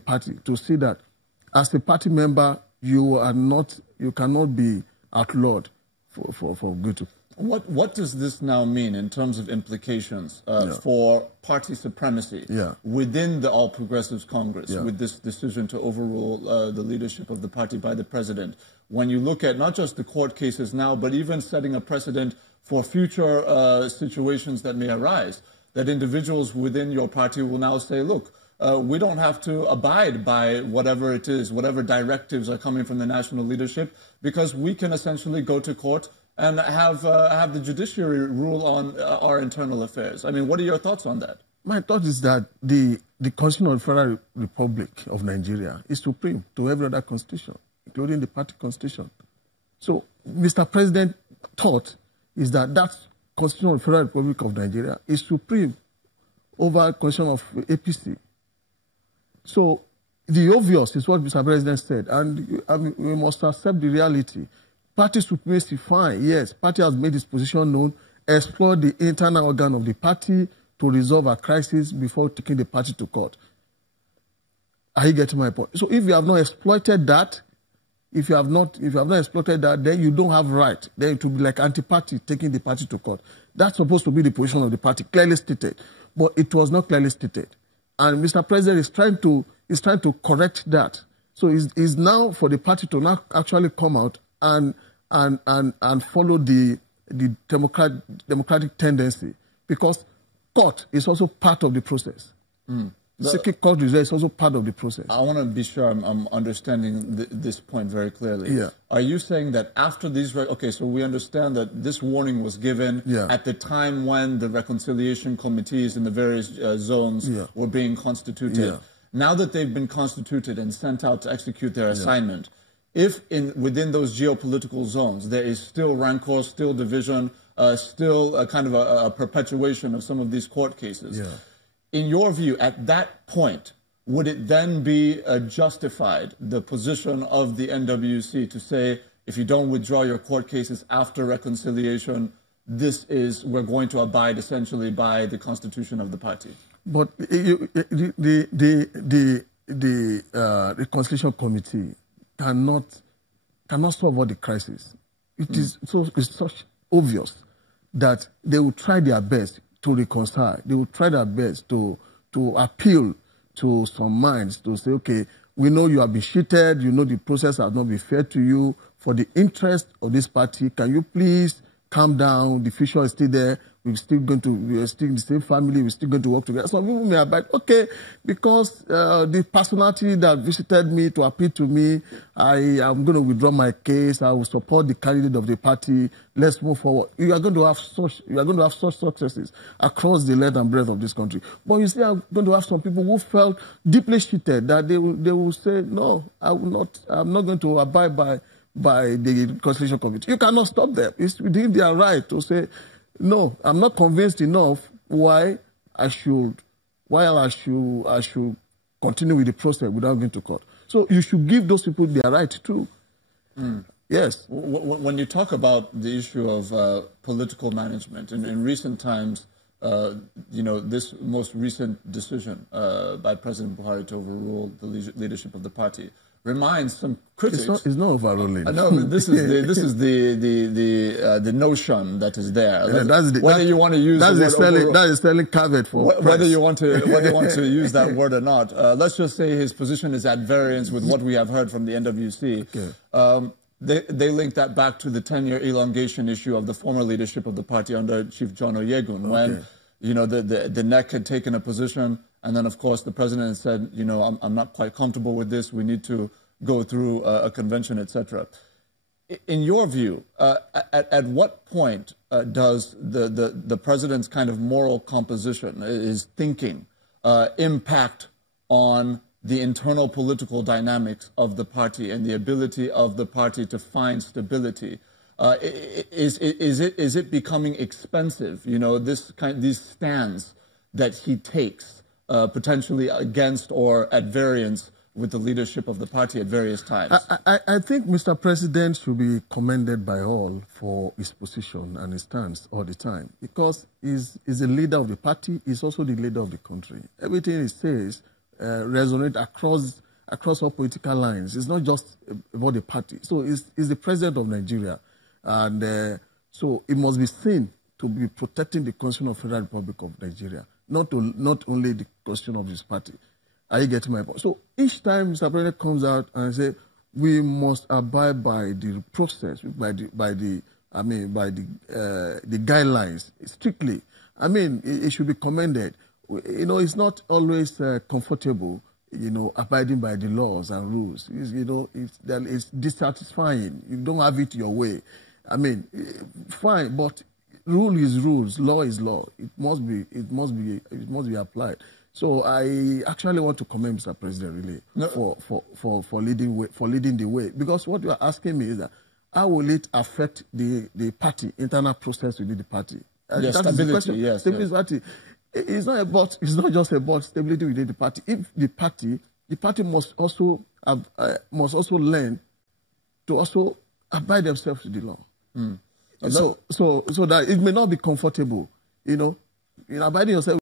party to see that as a party member, you cannot be outlawed for good to. What does this now mean in terms of implications for party supremacy within the All Progressives Congress with this decision to overrule the leadership of the party by the president? When you look at not just the court cases now, but even setting a precedent for future situations that may arise, that individuals within your party will now say, look, we don't have to abide by whatever it is, whatever directives are coming from the national leadership, because we can essentially go to court and have the judiciary rule on our internal affairs. I mean, what are your thoughts on that? My thought is that the Constitution of the Federal Republic of Nigeria is supreme to every other constitution, including the party constitution. So, Mr. President thought is that Constitution of the Federal Republic of Nigeria is supreme over Constitution of APC. So, the obvious is what Mr. President said, and we must accept the reality. Party supremacy, fine, yes. Party has made its position known, explore the internal organ of the party to resolve a crisis before taking the party to court. Are you getting my point? So if you have not exploited that, if you have not exploited that, then you don't have right. Then it will be like anti-party taking the party to court. That's supposed to be the position of the party, clearly stated. But it was not clearly stated. And Mr. President is trying to correct that. So it's now for the party to not actually come out and follow the democratic tendency, because court is also part of the process. Seeking court result is also part of the process. I want to be sure I'm understanding this point very clearly. Yeah. Are you saying that after these... Okay, so we understand that this warning was given at the time when the reconciliation committees in the various zones were being constituted. Yeah. Now that they've been constituted and sent out to execute their assignment, if within those geopolitical zones there is still rancor, still division, still a kind of a perpetuation of some of these court cases, in your view, at that point, would it then be justified, the position of the NWC, to say, if you don't withdraw your court cases after reconciliation, we're going to abide essentially by the constitution of the party? But the reconciliation committee cannot solve all the crisis. It's such obvious that they will try their best to reconcile. They will try their best to appeal to some minds to say, okay, we know you have been cheated, you know the process has not been fair to you. For the interest of this party, can you please calm down? The future is still there. We are still in the same family. We're still going to work together. Some people may abide, okay, because the personality that visited me to appeal to me, I am going to withdraw my case. I will support the candidate of the party. Let's move forward. You are going to have such successes across the length and breadth of this country. But you see, I'm going to have some people who felt deeply cheated, that they will say, no, I'm not going to abide by the Reconciliation Committee. You cannot stop them. It's within their right to say, no, I'm not convinced enough why I should continue with the process without going to court. So you should give those people their right too. Yes. When you talk about the issue of political management, in recent times, this most recent decision by President Buhari to overrule the leadership of the party reminds some critics. It's not overruling. No, but this is the notion that is there. Whether you want to use that is selling caveat for whether you want to use that word or not. Let's just say his position is at variance with what we have heard from the NWC. Okay. They link that back to the 10-year elongation issue of the former leadership of the party under Chief John Oyegun, when the NEC had taken a position, and then of course the president said, I'm not quite comfortable with this. We need to go through a convention, etc. In your view, at what point does the president's kind of moral composition, his thinking, impact on the internal political dynamics of the party and the ability of the party to find stability? Is it becoming expensive? These stands that he takes, potentially against or at variance with the leadership of the party at various times. I think Mr. President should be commended by all for his position and his stance all the time, because he's the leader of the party. He's also the leader of the country. Everything he says resonate across all political lines. It's not just about the party. So it's the president of Nigeria. And so it must be seen to be protecting the Constitution of the Federal Republic of Nigeria, not only the Constitution of his party. Are you getting my point? So each time Mr. President comes out and say, we must abide by the process, by the guidelines strictly. I mean, it should be commended. You know, it's not always comfortable, you know, abiding by the laws and rules. It's dissatisfying. You don't have it your way. I mean, fine, but rule is rules, law is law. It must be applied. So I actually want to commend Mr. President really for leading the way, because what you are asking me is that how will it affect the party, internal process within the party? Yes, stability. Yes, stability. It's not just about stability within the party. If the party must also learn to also abide themselves to the law. So that it may not be comfortable, you know, in abiding yourself